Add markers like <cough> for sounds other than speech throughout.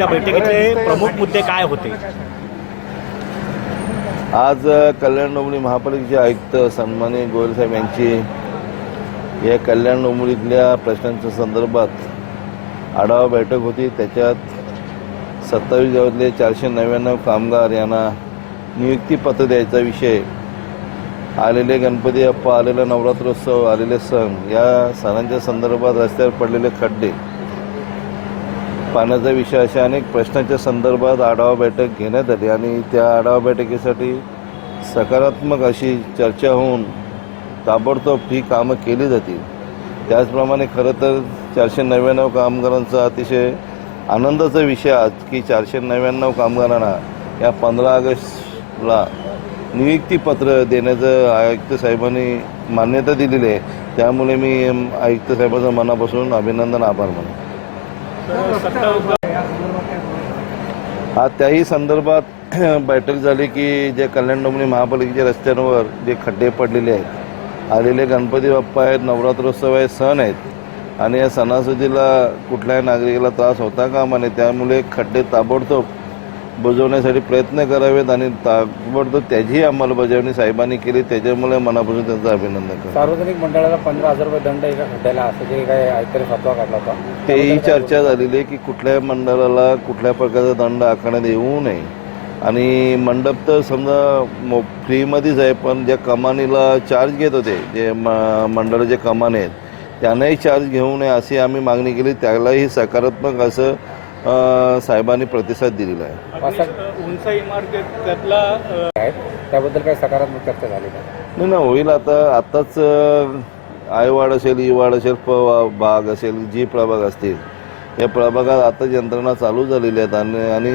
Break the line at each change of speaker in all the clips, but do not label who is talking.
या प्रमुख मुद्दे काय होते
आज कल्याण डोंबरी महापालिकेचे आयुक्त सन्माने साहेब यांची या कल्याण डोंबरीतल्या प्रश्नांच्या संदर्भात आढावा बैठक होती त्याच्यात सत्तावीस गावातले चारशे नव्याण्णव कामगार यांना नियुक्तीपत्र द्यायचा विषय आलेले गणपती अप्पा आलेला नवरात्रोत्सव आलेले सण या सणांच्या संदर्भात रस्त्यावर पडलेले खड्डे पाण्याचा विषय अशा अनेक प्रश्नांच्या संदर्भात आढावा बैठक घेण्यात आली आणि त्या आढावा बैठकीसाठी सकारात्मक अशी चर्चा होऊन ताबडतोब ही कामं केली जातील त्याचप्रमाणे खरं तर चारशे नव्याण्णव कामगारांचा अतिशय आनंदाचा विषय आज की चारशे नव्याण्णव कामगारांना या पंधरा ऑगस्टला नियुक्तीपत्र देण्याचं आयुक्त साहेबांनी मान्यता दिलेली आहे त्यामुळे मी आयुक्त साहेबाचं मनापासून अभिनंदन आभार मानतो आज त्याही संदर्भात <clears throat> बैठक झाली की जे कल्याण डोंबिवली महापालिकेच्या रस्त्यांवर जे खड्डे पडलेले आहेत आलेले गणपती बाप्पा आहेत नवरात्रोत्सव आहे सण आहेत आणि या सणासुदीला कुठल्याही नागरिकाला त्रास होता का नये त्यामुळे खड्डे ताबडतोब बजवण्यासाठी प्रयत्न करावेत आणि ताबडतोब त्याचीही अंमलबजावणी साहेबांनी केली त्याच्यामुळे मनापासून त्यांचं अभिनंदन करतो
सार्वजनिक मंडळाला पंधरा हजार रुपये दंड एका खड्ड्याला असं जे काय आयकर फतवा काढला होता
तेही चर्चा झालेली आहे की कुठल्या मंडळाला कुठल्या प्रकारचा दंड आखण्यात येऊ नये आणि मंडप तर समजा मो फ्रीमध्येच आहे पण ज्या कमानीला चार्ज घेत होते जे म मंडळाचे कमाने आहेत त्यांनाही चार्ज घेऊ नये अशी आम्ही मागणी केली त्यालाही सकारात्मक असं साहेबांनी प्रतिसाद दिलेला आहे
त्याबद्दल काही सकारात्मक चर्चा झाली नाही
ना होईल आता आत्ताच आयवाड असेल इवाड असेल प भाग असेल जी प्रभाग असतील या प्रभागात आता यंत्रणा चालू झालेल्या आहेत आणि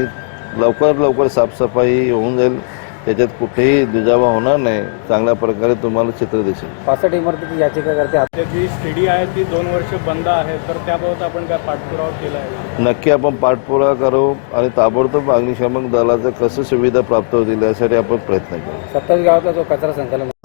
लवकर लवकर साफसफाई होऊन जाईल त्याच्यात कुठेही दुजावा होणार नाही चांगल्या प्रकारे तुम्हाला चित्र दिसेल
पासष्ट इमारतीची याचिका करते जी स्टडी आहे ती दोन वर्ष बंद आहे तर त्याबाबत आपण काय पाठपुरावा केला आहे
नक्की आपण पाठपुरावा करू आणि ताबडतोब अग्निशामक दलाचं कसं सुविधा प्राप्त होतील यासाठी आपण प्रयत्न करू
सत्तावीस गावाचा जो कचरा संकलन